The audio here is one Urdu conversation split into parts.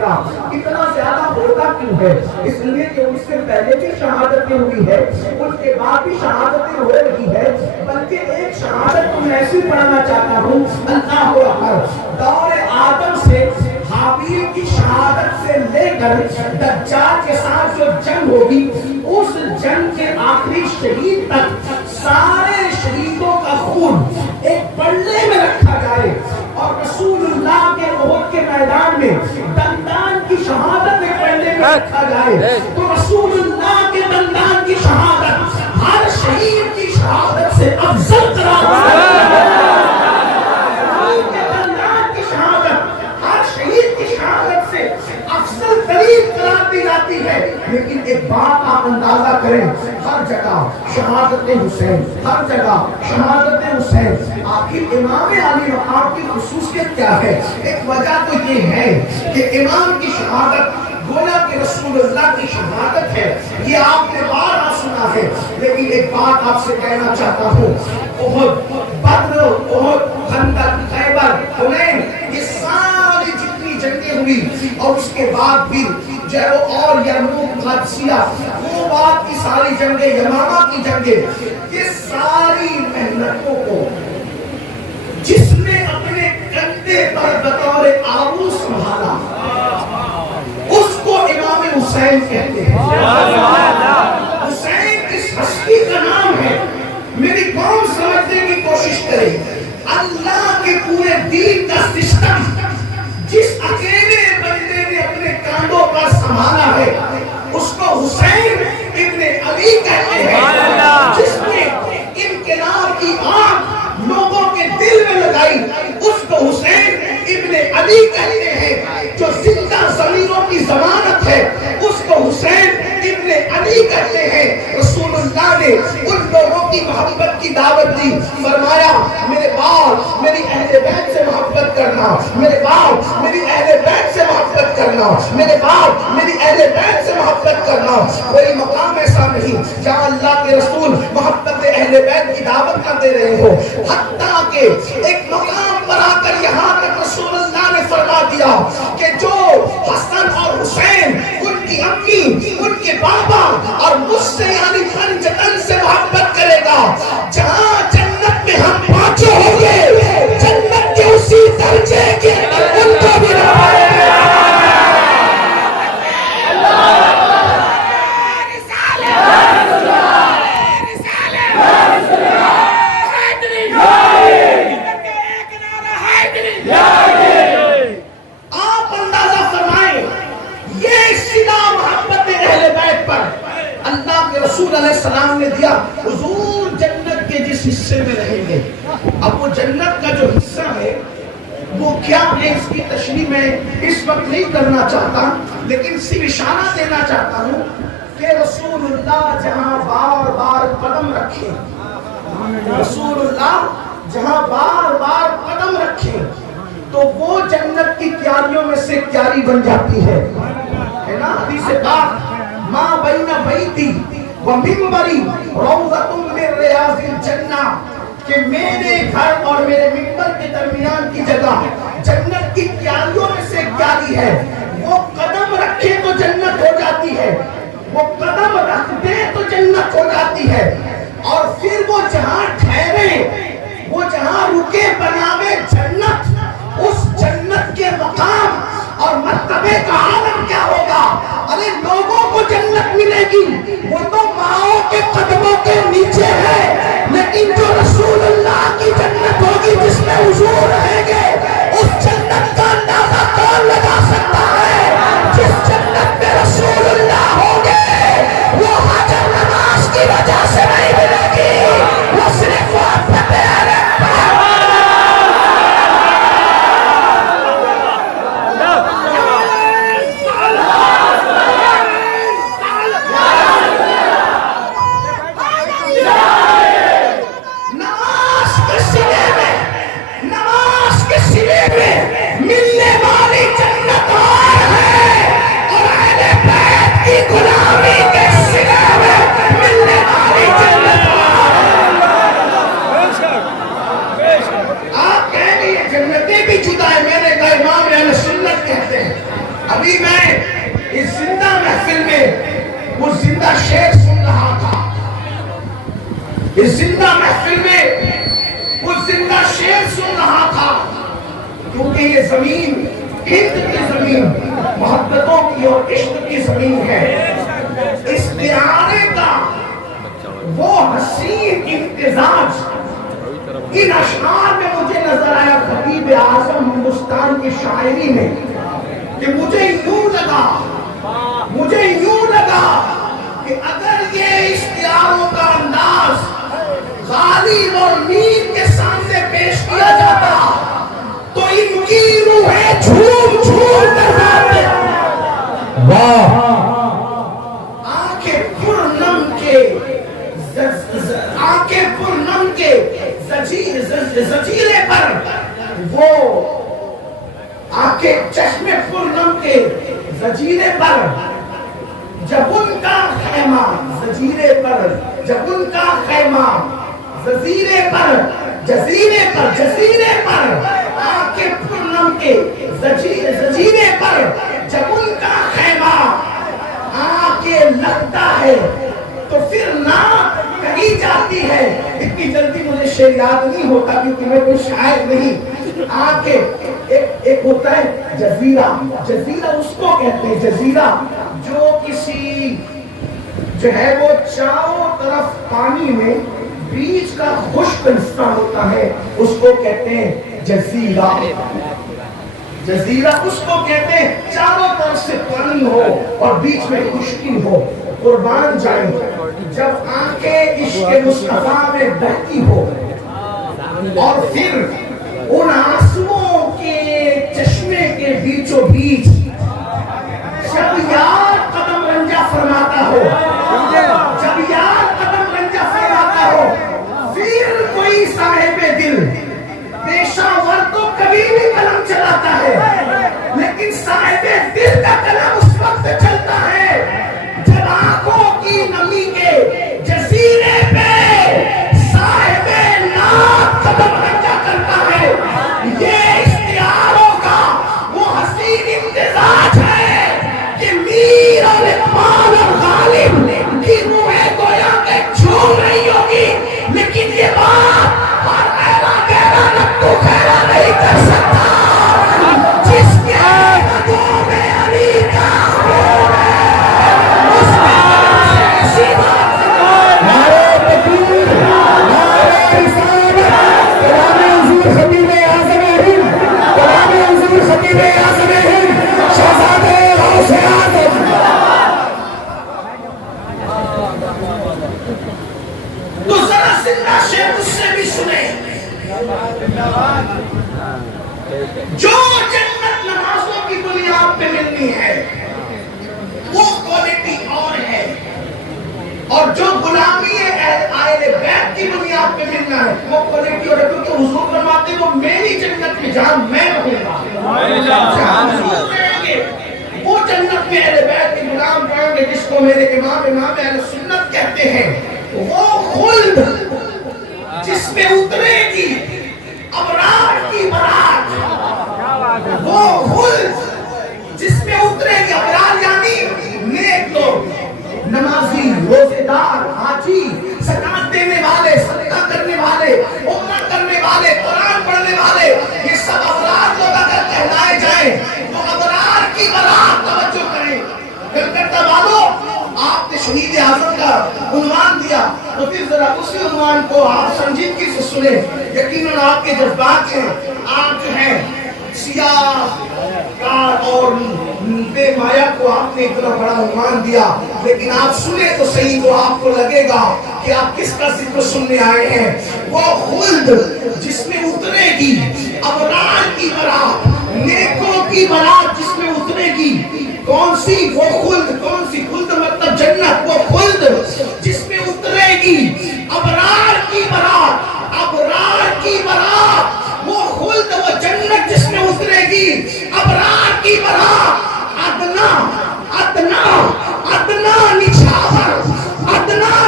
داخلہ اتنا زیادہ ہوتا کیوں ہے؟ اس لیے کہ اس سے پہلے بھی شہادتیں ہوئی ہے، اس کے بعد بھی شہادتیں ہو رہی ہے، بلکہ ایک شہادت تو میں ایسی پڑھنا چاہتا ہوں، اللہ اکبر، دور آدم سے حابیل کی شہادت سے لے کر دجال کے ساتھ جو جنگ ہوگی، اس جنگ کے آخری شہید تک سارے شہیدوں کا خون ایک پلڑے میں رکھا جائے اور رسول اللہ کے احد کے میدان میں دندان کی شہادت ایک پلڑے میں رکھا جائے تو رسول اللہ کے دندان کی شہادت ہر شہید کی شہادت سے افضل قرار دی جاتی ہے۔ لیکن ایک بات آپ اندازہ کریں، ہر جگہ شہادت حسین، ہر جگہ شہادت حسین، آخر امام علی مقام کی خصوصیت کیا ہے؟ ایک وجہ تو یہ ہے کہ امام کی شہادت گویا کہ رسول اللہ کی شہادت ہے، یہ آپ نے بارہا سنا ہے۔ لیکن ایک بات آپ سے کہنا چاہتا ہوں، احد، بدر، احد، خندق، خیبر، حنین، یہ ساری جتنی جنگیں ہوئی اور اس کے بعد بھی اور یرموک، قادسیہ، وہ بات کی ساری جنگیں، یمامہ کی جنگیں، یہ ساری محنتوں کو جس نے اپنے کندھے پر بطور آبو سنبھالا اس کو امام حسین کہتے ہیں۔ حسین اس ہستی کا نام ہے۔ میری قوم سمجھنے کی کوشش کرے، اللہ کے پورے دین کا سسٹم جس اکیلے بندے نے اپنے کاندھوں پر سنبھالا ہے اس کو حسین ابن علی کہتے ہیں۔ جس نے انقلاب کی آگ لوگوں کے دل میں لگائی اس کو حسین ابن علی کہتے ہیں۔ جو زندہ ضمیروں کی ضمانت ہے اس کو حسین ابن علی کہتے ہیں۔ رسول اللہ نے ان لوگوں کی محبت کی دعوت دی، فرمایا میرے باپ میری اہل بیت سے محبت کرنا، میرے باپ میری اہل بیت سے محبت کرنا، میرے باپ میری اہل بیت سے محبت کرنا۔ کوئی مقام ایسا نہیں جہاں اللہ کے رسول محبت اہل بیت کی دعوت نہ دے رہے ہو، حتیٰ کہ ایک مقام پر آ کر یہاں تک رسول اللہ نے فرما دیا کہ جو حسن اور حسین ان کی امی، ان کے بابا اور مجھ سے یعنی پنجتن سے محبت کرے گا، جہاں جنت میں ہم پانچوں ہوں گے جنت کے اسی درجے کے ان کو بھی آپ اندازہ فرمائیں یہ سیدھا محبت اہل بیت پر اللہ کے رسول علیہ السلام نے دیا۔ حضور جنت کے جس حصے میں رہیں گے، اب وہ جنت کا جو حصہ ہے وہ کیا ہے اس کی تشریح میں اس وقت نہیں کرنا چاہتا، لیکن صرف اشارہ دینا چاہتا ہوں کہ رسول اللہ جہاں بار بار قدم رکھے، رسول اللہ جہاں بار بار قدم رکھے تو وہ جنت کی کیاریوں میں سے کیاری بن جاتی ہے نا؟ حدیث پاک ما بین بیتی و منبری روضۃ من ریاض الجنہ، کہ میرے گھر اور میرے منبر کے درمیان کی جگہ جنت کی کیاریوں میں سے کیاری ہے۔ وہ قدم رکھے تو جنت ہو جاتی ہے، وہ قدم رکھ دے تو جنت ہو جاتی ہے، اور پھر وہ جہاں ٹھہرے، وہ جہاں رکے بناوے جنت، اس جنت کے مقام اور مرتبے کا عالم کیا ہوگا؟ ارے لوگوں کو جنت ملے گی وہ تو ماؤں کے قدموں کے نیچے ہے، لیکن جو رسول اللہ کی جنت ہوگی جس میں حضور رہیں گے، اس جنت کا اندازہ کون لگا سکتا ہے؟ جس جنت میں رسول اللہ ہوں گے وہ حجر نماز کی وجہ سے نہیں ملے گی، وہ صرف محبت اہل بیت شعر سن رہا تھا اس زندہ محفل میں، وہ زندہ شعر سن رہا تھا، کیونکہ یہ زمین ہند کی زمین محبتوں کی اور عشق کی زمین ہے۔ اس پیارے کا وہ حسین امتزاج ان اشعار میں مجھے نظر آیا خطیب اعظم ہندوستان کی شاعری میں، کہ مجھے یوں لگا کہ اگر یہ اشتیاروں کا انداز غالب اور میر کے سامنے پیش کیا جاتا تو ان کی روحیں جھوم کر جاتے۔ واہ! آنکھیں پرنم کے زجیرے پر، وہ آنکھیں چشم پرنم کے زجیرے پر، جب ان کا خیمہ جزیرے پر آنکھیں پرنم کے زجیرے پر جب ان کا خیمہ آکے لگتا ہے تو پھر نعت کہی جاتی ہے۔ اتنی جلدی مجھے شعر یاد نہیں ہوتا کیونکہ میں کوئی شاعر نہیں۔ آنکھیں ایک ہوتا ہے جزیرہ اس کو کہتے ہیں جزیرہ جو کسی جو ہے وہ چاروں طرف پانی میں بیچ کا خشک حصہ ہوتا ہے، اس کو کہتے ہیں جزیرہ اس کو کہتے ہیں چاروں طرف سے پانی ہو اور بیچ میں خشکی ہو۔ قربان جائیں جب آنکھیں عشق مصطفیٰ میں بہتی ہو اور پھر ان آنسوؤں کے چشمے کے بیچوں بیچ جب یار قدم رنجا فرماتا ہو پھر کوئی صاحب دل پیشہ ور تو کبھی بھی قلم چلاتا ہے، لیکن صاحب دل کا قلم اس وقت چلتا ہے جب آنکھوں کی نمی کے جزیرے پہ صاحب نات قدم رنجا کرتا ہے۔ یہ اشتیاروں کا وہ حسین امتزاج ہے کہ میر اور اقبال اور غالب کی روحیں گویا کہ جھوم رہی ہوگی، لیکن یہ بات ہر گہرا نقطو خیرہ نہیں کر سکتا جس کے رگوں میں علی کا خون ہے، اس میں ایسی بات نعرہ تکبیر، نعرہ رسالت، کلام حضور خطیب اعظم ہند، کلام حضور خطیب اعظم ہند شہزادے غوث اعظم۔ تو ذرا زندہ شعر اس سے بھی سنیں، جو جنت نمازوں کی بنیاد پہ ملنی ہے وہ کوالٹی اور ہے، اور جو غلامی اہل بیت کی بنیاد پہ ملنا ہے وہ کوالٹی اور ہے، کیونکہ حضور فرماتے ہیں وہ میری جنت میں جہاں میں رہوں گا، جہاں حضور رہیں گے وہ جنت میں اہل بیت کے غلام رہیں گے، جس کو میرے امام اہل سنت کہتے ہیں۔ وہ خلد جس میں اترے گی ابرار کی برات، وہ خلد جس میں اترے گی ابرار یعنی نیک لوگ، نمازی، روزے دار، حاجی، زکات دینے والے، صدقہ کرنے والے، عمرہ کرنے والے، قرآن پڑھنے والے، یہ سب ابرار لوگ اگر کہلائے جائیں تو ابرار کی برات توجہ کریں۔ کلکتہ والوں، آپ نے شہید اعظم کا عنوان دیا تو پھر ذرا اسی عنوان کو آپ سنجیدگی سے سنیں۔ یقیناً آپ کے جذبات ہیں، آپ جو ہیں سیاہ کار اور بے مایا کو آپ نے اتنا بڑا عنوان دیا، لیکن آپ سنیں تو صحیح تو آپ کو لگے گا کہ آپ کس کا ذکر سننے آئے ہیں۔ وہ خلد جس میں اترے گی ابرار کی برات، نیکوں کی برات جس میں اترے گی، کون سی وہ خلد، کون سی خلد مطلب جنت، وہ خلد جس میں اترے گی ابرار کی برات، وہ خلد وہ جنت جس میں اترے گی ابرار کی برات،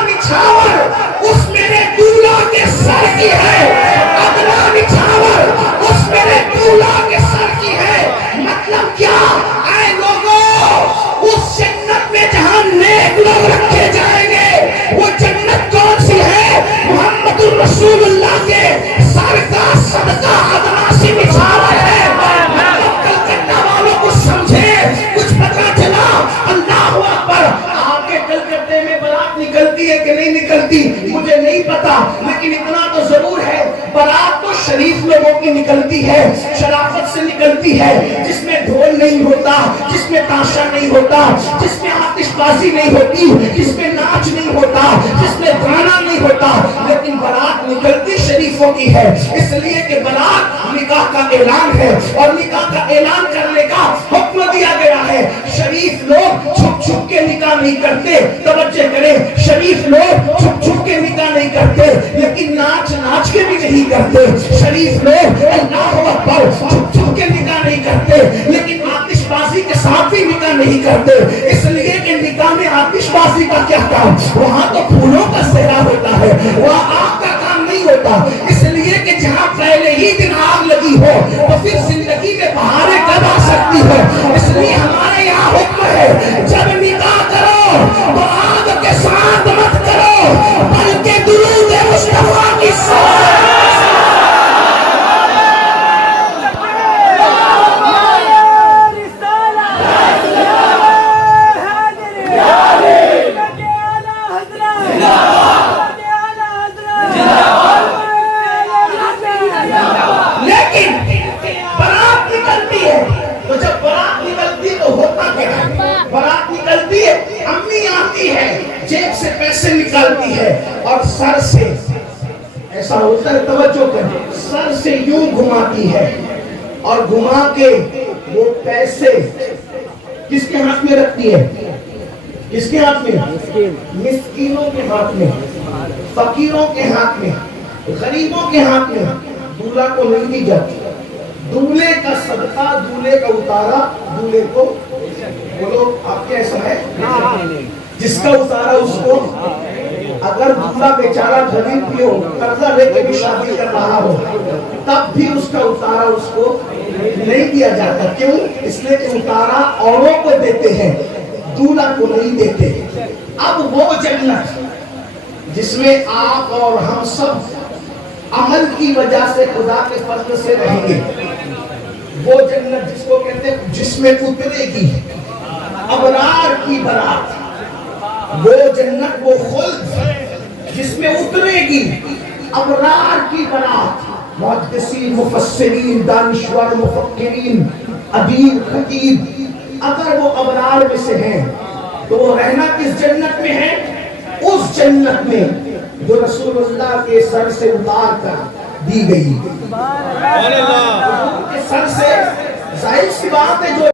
نچھاور اس میرے دولہا کے سر کی ہے، ادنا نچھاور اس میرے دولہا کے سر کی ہے۔ مطلب کیا؟ اے لوگوں، اس جنت میں جہاں نیک لوگ رکھے جائیں بارات نکلتی ہے کہ نہیں نکلتی مجھے نہیں پتا، لیکن اتنا تو ضرور ہے بارات تو شریف لوگوں کی نکلتی ہے، شرافت سے نکلتی ہے، جس میں ڈھول نہیں ہوتا، جس میں تاشا نہیں ہوتا، جس میں آتش بازی نہیں ہوتی، جس میں ناچ نہیں ہوتا، جس میں گانا نہیں ہوتا، لیکن بارات نکلتی شریفوں کی ہے، اس لیے کہ بارات نکاح کا اعلان ہے اور نکاح کا اعلان کرنے کا حکم دیا گیا ہے۔ شریف لوگ چھپ چھپ کے نکاح نہیں کرتے، توجہ کریں، شریف لوگ چھپ چھپ کے نکاح نہیں کرتے، لیکن ناچ ناچ کے بھی نہیں کرتے۔ شریف لوگ اللہ اکبر چھپ چھپ کے نکاح نہیں کرتے، لیکن آتش بازی کے ساتھ بھی نکاح نہیں کرتے، اس لیے کہ نکاح میں آتش بازی کا کیا کام، وہاں تو پھولوں کا صحرا ہوتا ہے، وہاں آگ کا کام نہیں ہوتا، اس لیے کہ جہاں پہلے ہی دن آگ لگی ہو تو پھر زندگی میں بہاریں کب آ سکتی ہے؟ اس لیے ہمارے یہاں حکم ہے جب نکاح کرو تو آگ کے ساتھ مت کرو بلکہ درود مصطفیٰ کی صلوات۔ جیب سے پیسے نکالتی ہے اور سر سے ایسا ہوتا ہے، توجہ کریں، سر سے یوں گھماتی ہے اور گھما کے وہ پیسے کس کے ہاتھ میں رکھتی ہے؟ کس کے ہاتھ میں؟ مسکینوں کے ہاتھ میں، فقیروں کے ہاتھ میں، غریبوں کے ہاتھ میں۔ دولہا کو نہیں دی جاتی، دولہے کا صدقہ، دولہے کا اتارا دولہے کو، بولو آپ کے ایسا ہے؟ جس کا اتارا اس کو، اگر دولہا بیچارہ غریب بھی ہو، قرضہ لے کے بھی شادی کر رہا ہو، تب بھی اس کا اتارا اس کو نہیں دیا جاتا۔ کیوں؟ اس لیے کہ اتارا اوروں کو دیتے ہیں، دولہا کو نہیں دیتے۔ اب وہ جنت جس میں آپ اور ہم سب عمل کی وجہ سے خدا کے فضل سے رہیں گے، وہ جنت جس کو کہتے ہیں جس میں اترے گی ابرار کی برات، وہ جنت وہ خلد جس میں اترے گی ابرار کی برات۔ محدثین، مفسرین، دانشور، مفکرین، ادیب، خطیب، اگر وہ ابرار میں سے ہیں تو وہ رہنا کس جنت میں ہے؟ اس جنت میں جو رسول اللہ کے سر سے اتار کر دی گئی، سر سے ظاہر سی بات ہے جو